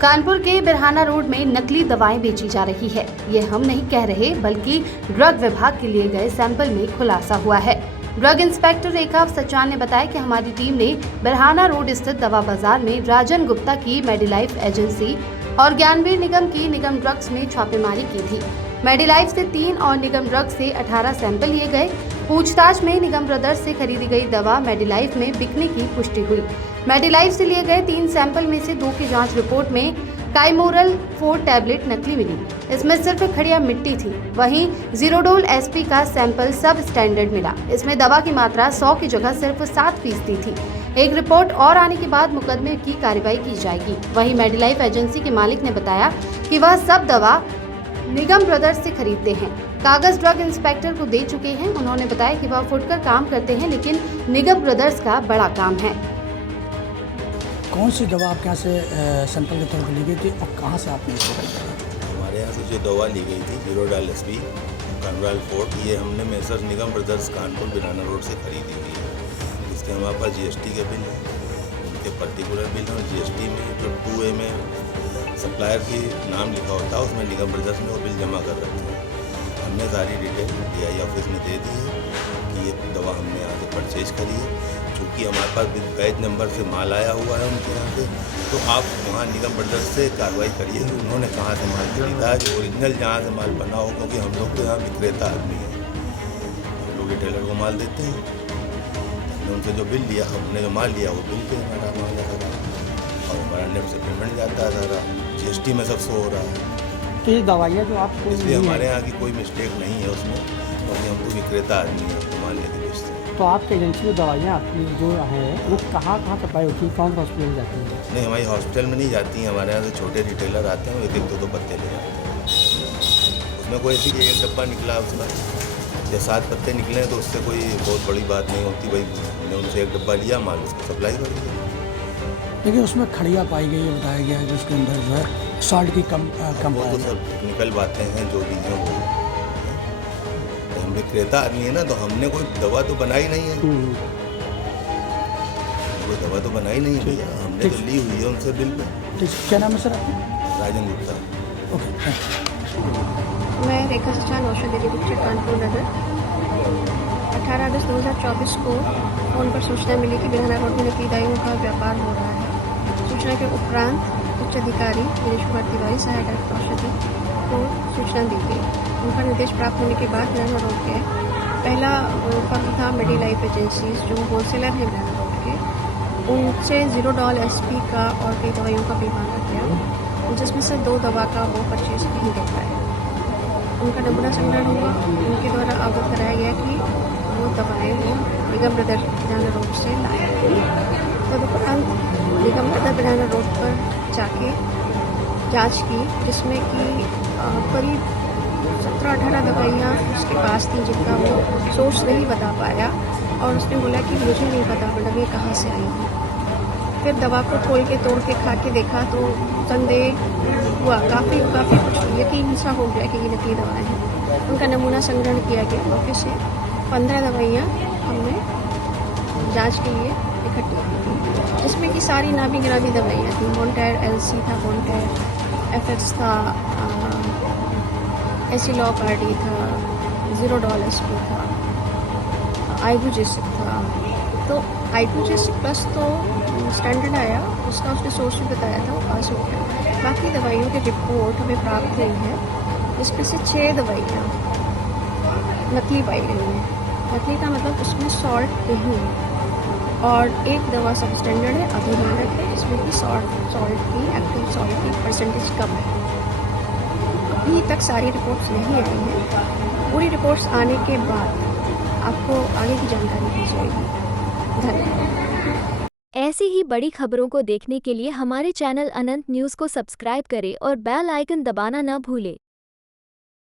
कानपुर के बिरहाना रोड में नकली दवाएं बेची जा रही है। ये हम नहीं कह रहे, बल्कि ड्रग विभाग के लिए गए सैंपल में खुलासा हुआ है। ड्रग इंस्पेक्टर रेखा सचान ने बताया कि हमारी टीम ने बिरहाना रोड स्थित दवा बाजार में राजन गुप्ता की मेडिलाइफ एजेंसी और ज्ञानवीर निगम की निगम ड्रग्स में छापेमारी की थी। मेडिलाइफ से 3 और निगम ड्रग्स से 18 सैंपल लिए गए। पूछताछ में निगम ब्रदर्स से खरीदी गई दवा मेडिलाइफ में बिकने की पुष्टि हुई। मेडिलाइफ से लिए गए 3 सैंपल में से 2 की जांच रिपोर्ट में काइमोरल 4 टैबलेट नकली मिली। इसमें सिर्फ खड़िया मिट्टी थी। वहीं जीरोडोल एसपी का सैंपल सब स्टैंडर्ड मिला। इसमें दवा की मात्रा 100 की जगह सिर्फ 7% थी। एक रिपोर्ट और आने के बाद मुकदमे की कार्रवाई की जाएगी। वहीं मेडिलाइफ एजेंसी के मालिक ने बताया कि वह सब दवा निगम ब्रदर्स से खरीदते हैं। कागज ड्रग इंस्पेक्टर को दे चुके हैं। उन्होंने बताया कि वह फुटकर काम करते हैं, लेकिन निगम ब्रदर्स का बड़ा काम है। कौन सी दवा आपके यहाँ से सैंपल के तौर पर ली गई थी और कहाँ से आपने इसको खरीदा? हमारे यहाँ से जो दवा ली गई थी जीरोडोल एसपी काइमोरल 4, ये हमने मेसर्स निगम ब्रदर्स कानपुर बिराना रोड से खरीदी हुई है। इसके हमारे पास जीएसटी के बिल हैं, उनके पर्टिकुलर बिल हैं। और जीएसटी में जो 2A में सप्लायर की नाम लिखा होता है, उसमें निगम ब्रदर्स ने वो बिल जमा कर रखे हैं। हमने सारी डिटेल DI ऑफिस में दे दी है कि ये दवा हमने यहाँ से परचेज करी है। चूँकि हमारे पास बैच नंबर से माल आया हुआ है उनके यहाँ से, तो आप वहाँ निगम ब्रदर्स से कार्रवाई करिए कि उन्होंने कहाँ से माल खरीदा है, ओरिजिनल जहाँ से माल बना हो। क्योंकि हम लोग तो यहाँ विक्रेता आदमी हैं, हम लोग रिटेलर को माल देते हैं। हमने उनसे जो बिल लिया, हमने जो माल लिया वो बिल पे हमारा माल है और हमारा नेट से पेमेंट जाता है सारा। GST में सब शो हो रहा है। तो ये दवाइयाँ जो आपको, इसलिए हमारे यहाँ की कोई मिस्टेक नहीं है उसमें, क्योंकि हम तो विक्रेता आदमी हैं, तो मान लेके बेचते हैं। तो आपकी एजेंसी में दवाइयाँ आपकी जो है वो कहाँ सप्लाई होती है, कौन हॉस्पिटल जाती है? नहीं, हमारी हॉस्पिटल में नहीं जाती हैं। हमारे यहाँ से छोटे रिटेलर आते हैं, 1-1, 2-2 पत्ते ले जाते हैं। उसमें कोई ऐसी एक डब्बा निकला उसका या 7 पत्ते निकले तो उससे कोई बहुत बड़ी बात नहीं होती। भाई हमने उनसे एक डब्बा लिया, माल उसको सप्लाई कर दिया। देखिए उसमें खड़िया पाई गई है, बताया गया है जिसके अंदर जो है सॉल्ट की कम वो तो सब टेक्निकल बातें हैं जो भी हैं वो। तो हम विक्रेता आदमी है ना, तो हमने कोई दवा तो बनाई नहीं है। कोई दवा तो बनाई नहीं है भैया, हमने तो ली हुई है उनसे बिल पे। ठीक, क्या नाम है सर आपका? राजन गुप्ता। ओके, मैं रेखा सचान औषधि डिस्ट्रिक्ट कानपुर नगर। 18 अगस्त 2024 को फ़ोन पर सूचना मिली कि बिरहाना रोड में नकली दवाइयों का व्यापार हो रहा है। सूचना के उपरांत उच्च अधिकारी दिनेश कुमार तिवारी, सहायक डायरेक्टर औषधि को सूचना दी गई। उनका निर्देश प्राप्त होने के बाद बिरहाना रोड के पहला फर्म था मेडिलाइफ एजेंसीज, जो होलसेलर है बिरहाना रोड के। उनसे जीरोडोल एसपी का और कई दवाइयों का बिल मांगा गया, जिसमें से 2 दवा का वो परचेज नहीं कर पाए। उनका नमूना संग्रहण हुआ। उनके द्वारा अवगत कराया गया कि वो दवाएँ वो निगम ब्रदर बिरहाना रोड से लाए। तदुपरांत निगम ब्रदर बिरहाना रोड पर जाके जांच की, जिसमें कि करीब 17-18 दवाइयाँ उसके पास थी, जिनका वो सोर्स नहीं बता पाया। और उसने बोला कि मुझे नहीं पता मतलब ये कहाँ से आई है। फिर दवा को खोल के तोड़ के खा के देखा तो संदेह हुआ, काफ़ी कुछ यकीन सा हो गया कि ये नकली दवाएँ हैं। उनका नमूना संग्रहण किया गया। मौके से 15 दवाइयाँ हमने जांच के लिए इकट्ठी की, जिसमें कि सारी नामी गिरामी दवाइयाँ थी। मोन्टेर LC था, मोन्टेर FX था, एसिलॉकार्डी था, जीरोडोल एसपी था, आइबुजेसिक था। तो आइबुजेसिक प्लस तो स्टैंडर्ड आया, उसका उसने सोर्स भी बताया था, वो पास हो गया। बाकी दवाइयों की रिपोर्ट हमें प्राप्त हुई है, जिसमें से 6 दवाइयाँ नकली पाई गई हैं। नकली का मतलब उसमें सॉल्ट नहीं है, और एक दवा सब स्टैंडर्ड है, अभिमानक है, जिसमें कि सॉल्ट की एक्टिव सॉल्ट की परसेंटेज कम है। अभी तक सारी रिपोर्ट्स नहीं आई हैं। पूरी रिपोर्ट्स आने के बाद आपको आगे की जानकारी दी जाएगी। धन्यवाद। ऐसी ही बड़ी खबरों को देखने के लिए हमारे चैनल अनंत न्यूज़ को सब्सक्राइब करें और बेल आइकन दबाना न भूलें।